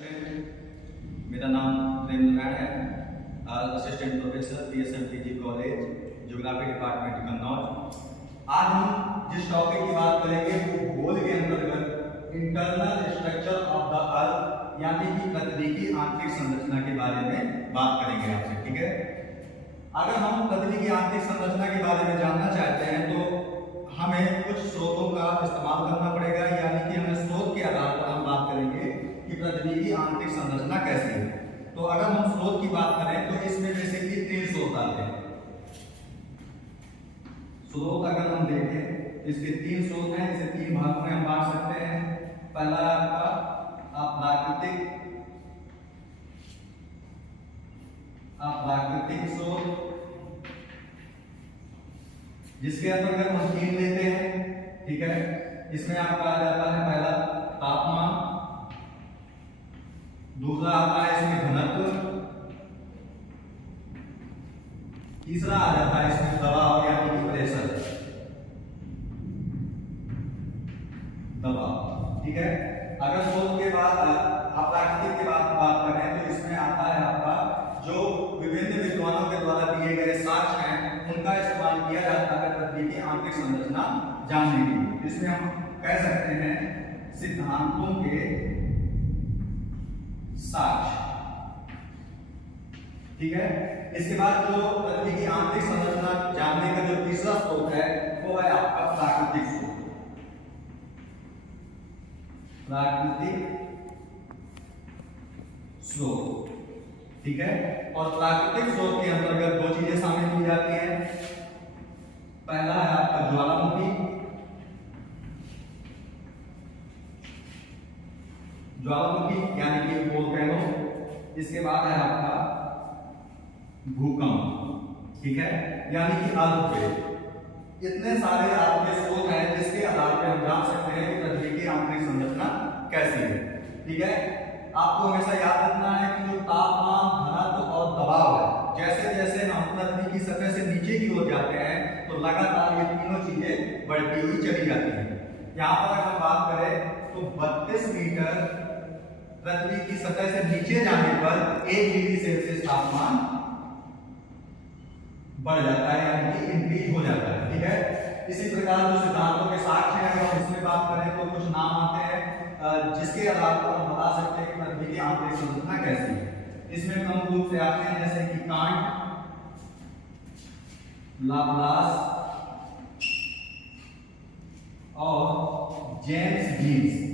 मेरा नाम प्रेम नारायण है, assistant professor PSMPG college geography department Kannauj. आज हम जिस टॉपिक की बात करेंगे वो भूगोल के अंतर्गत internal structure of the earth यानी कि पृथ्वी की आंतरिक संरचना के बारे में बात करेंगे आपसे। ठीक है, अगर हम पृथ्वी की आंतरिक संरचना के बारे में जानना चाहते हैं तो हमें कुछ स्रोतों का इस्तेमाल करना पड़ेगा, यानी कि हमें स्रोत के आधार पर हम बात करेंगे कि पृथ्वी की आंतरिक संरचना कैसी है। तो अगर हम स्रोत की बात करें तो इसमें बेसिकली 3 स्रोत आते हैं। स्रोत अगर हम देखें इसके 3 स्रोत हैं, इसे 3 भागों में हम बांट सकते हैं। पहला आपका प्राकृतिक स्रोत, जिसके अंतर्गत हम 3 लेते हैं। ठीक है, इसमें आपका आ जाता है पहला तापमान, दूसरा आता है इसमें घनत्व, तीसरा आ जाता है इसमें दबाव यानी कि प्रेशर, दबाव। ठीक है, अगर स्रोत के बाद प्राकृतिक के बाद बात करें तो इसमें आता है आपका जो विभिन्न विद्वानों के द्वारा दिए गए साक्ष्य हैं उनका इस्तेमाल किया जाता है पृथ्वी की आंतरिक संरचना जानने के लिए। इसमें हम कह सकते हैं सिद्धांतों के साक्ष्य। ठीक है, इसके बाद जो पृथ्वी की आंतरिक संरचना जानने का जो तीसरा स्रोत है वो है आपका प्राकृतिक स्रोत। ठीक है, और प्राकृतिक स्रोत के अंतर्गत 2 चीजें शामिल की जाती हैं। पहला है आपका ज्वालामुखी, यानी कि वोल्केनो। इसके बाद है आपका भूकंप। ठीक है, यानी कि अर्थक्वेक। इतने सारे आपके स्रोत हैं जिसके आधार पर हम जान सकते हैं कि पृथ्वी की आंतरिक संरचना कैसी है। ठीक है, आपको हमेशा याद रखना है कि जो तापमान, घनत्व और दबाव है, जैसे जैसे हम पृथ्वी की सतह से नीचे की ओर जाते हैं तो लगातार ये तीनों चीजें बढ़ती हुई चली जाती हैं। यहाँ पर अगर हम बात करें तो 32 मीटर पृथ्वी की सतह से नीचे जाने पर 1 डिग्री सेल्सियस तापमान बढ़ जाता है, यानी कि इंक्रीज हो जाता है। ठीक है, इसी प्रकार जो सिद्धांतों के साक्ष्य हैं अगर इसमें बात करें तो कुछ नाम आते हैं जिसके आधार पर हम बता सकते हैं कि पृथ्वी की आंतरिक संरचना कैसी है। इसमें प्रमुख रूप से आते हैं जैसे कि कांट, लाप्लास और जेम्स जीन्स।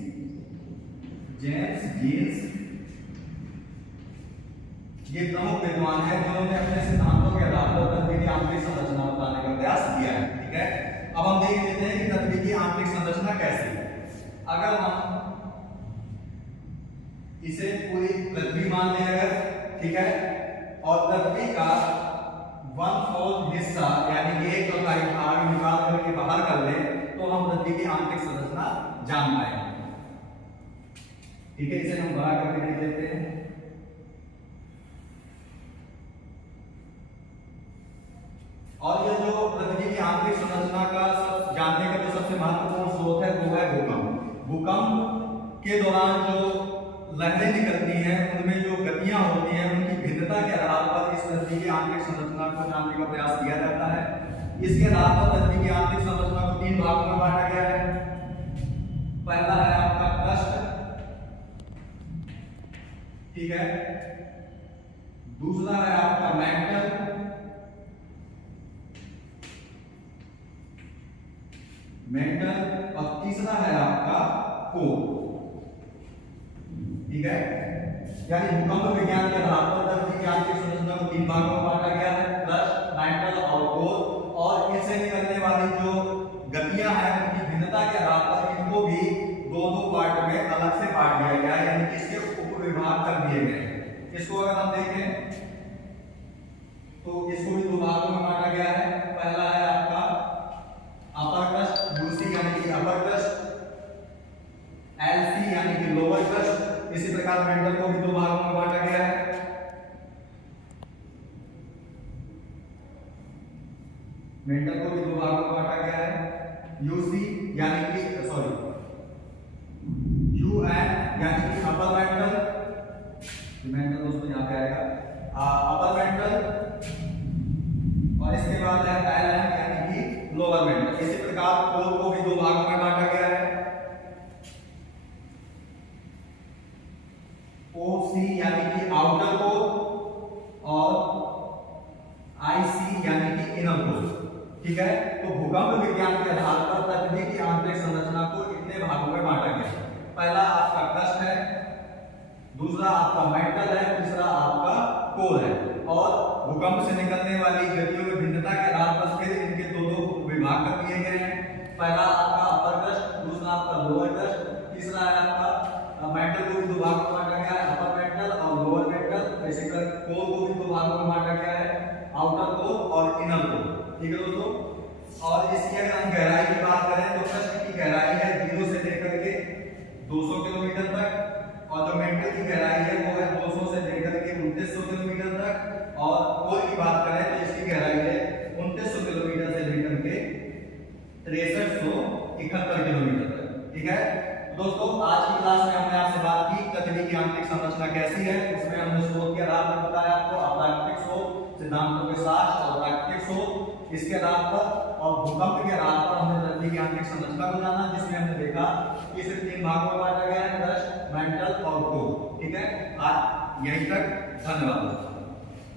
ये प्रमुख विद्वान हैं जिन्होंने अपने सिद्धांतों के आधार पर पृथ्वी की आंतरिक संरचना बताने का प्रयास किया है। ठीक है, अब हम देख लेते हैं कि पृथ्वी की आंतरिक संरचना कैसी है। अगर हम इसे पूरी पृथ्वी मान लें अगर, ठीक है, और पृथ्वी का 1/4 हिस्सा यानी कि 1/4 भाग निकाल करके बाहर कर लें तो हम पृथ्वी की आंतरिक संरचना जान पाएंगे। ठीक है, इसे हम बड़ा करके देख लेते हैं। और ये जो पृथ्वी की आंतरिक संरचना का जानने का जो सबसे महत्वपूर्ण स्रोत है वो है भूकंप। भूकंप के दौरान जो लहरें निकलती हैं उनमें जो गतियां होती हैं उनकी भिन्नता के आधार पर इस पृथ्वी की आंतरिक संरचना को जानने का प्रयास किया जाता है। इसके आधार पर पृथ्वी की आंतरिक संरचना को 3 भागों में बांटा गया है। पहला है आपका क्रस्ट, ठीक है, दूसरा है आपका मैंटल, और तीसरा है आपका कोर। ठीक है, यानी भूकंप विज्ञान के आधार पर पृथ्वी की आंतरिक संरचना को 3 भागों में बांटा गया है, क्रस्ट, मैंटल और कोर। और इनसे निकलने वाली जो गतियां हैं उनकी भिन्नता के आधार पर इनको भी 2-2 पार्ट में अलग से बांट दिया गया है, यानी कि इसके उपविभाग कर दिए गए हैं। इसको अगर हम देखें तो इसको भी 2 भागों में बांटा गया है। पहला है आपका अपर क्रस्ट, दूसरी यानी कि अपर क्रस्ट, LC यानी कि लोअर क्रस्ट। इसी प्रकार मेंटल को भी 2 भागों में बांटा गया है। मेंटल को भी 2 भागों में बांटा गया है। UC यानी कि UN यानी कि अपर मेंटल मेंटल दोस्तों यहाँ पे आएगा अपर मेंटल, और इसके बाद है एल यानी कि लोअर मेंटल। इसी प्रकार कोर को भी दो भागों में बांटा गया है, OC यानी कि आउटर कोर और IC यानी कि इनर कोर। ठीक है, तो भूकंप विज्ञान के आधार पर पृथ्वी की आंतरिक संरचना को इतने भागों में बांटा गया है। पहला आपका क्रस्ट है, दूसरा आपका मेंटल है, तीसरा आपका कोर है। और भूकंप से निकलने वाली गतियों में भिन्नता के आधार पर फिर इनके दो दो विभाग कर दिए गए हैं। पहला आपका अपर क्रस्ट, दूसरा आपका लोअर क्रस्ट, तीसरा है आपका मेंटल को भी दो भागों में बांटा गया है, अपर मेंटल और लोअर मेंटल। ऐसे कर कोर को भी दो भागों में बांटा गया है, आउटर कोर और इनर कोर। ठीक है दोस्तों, और इसकी अगर हम गहराई की बात करें तो क्रस्ट की गहराई है 0 से लेकर के 200 किलोमीटर तक, और जो मेंटल की गहराई है वो है 200 से लेकर के 2900 किलोमीटर तक, और कोर की बात करें तो इसकी गहराई है 2900 किलोमीटर से लेकर के 6371 किलोमीटर तक। ठीक है दोस्तों, आज की क्लास में हमने आपसे बात की पृथ्वी की आंतरिक संरचना कैसी है। उसमें हमने स्रोत के आधार पर बताया आपको, अप्राकृतिक स्रोत, सिद्धांतों के साथ और प्राकृतिक स्रोत, इसके आधार पर और भूकंप के आधार पर हमने पृथ्वी की आंतरिक संरचना को जाना, जिसमें हमने देखा कि इसे 3 भागों में बांटा गया है, क्रस्ट, मेंटल और कोर। ठीक है, आज यहीं तक, धन्यवाद।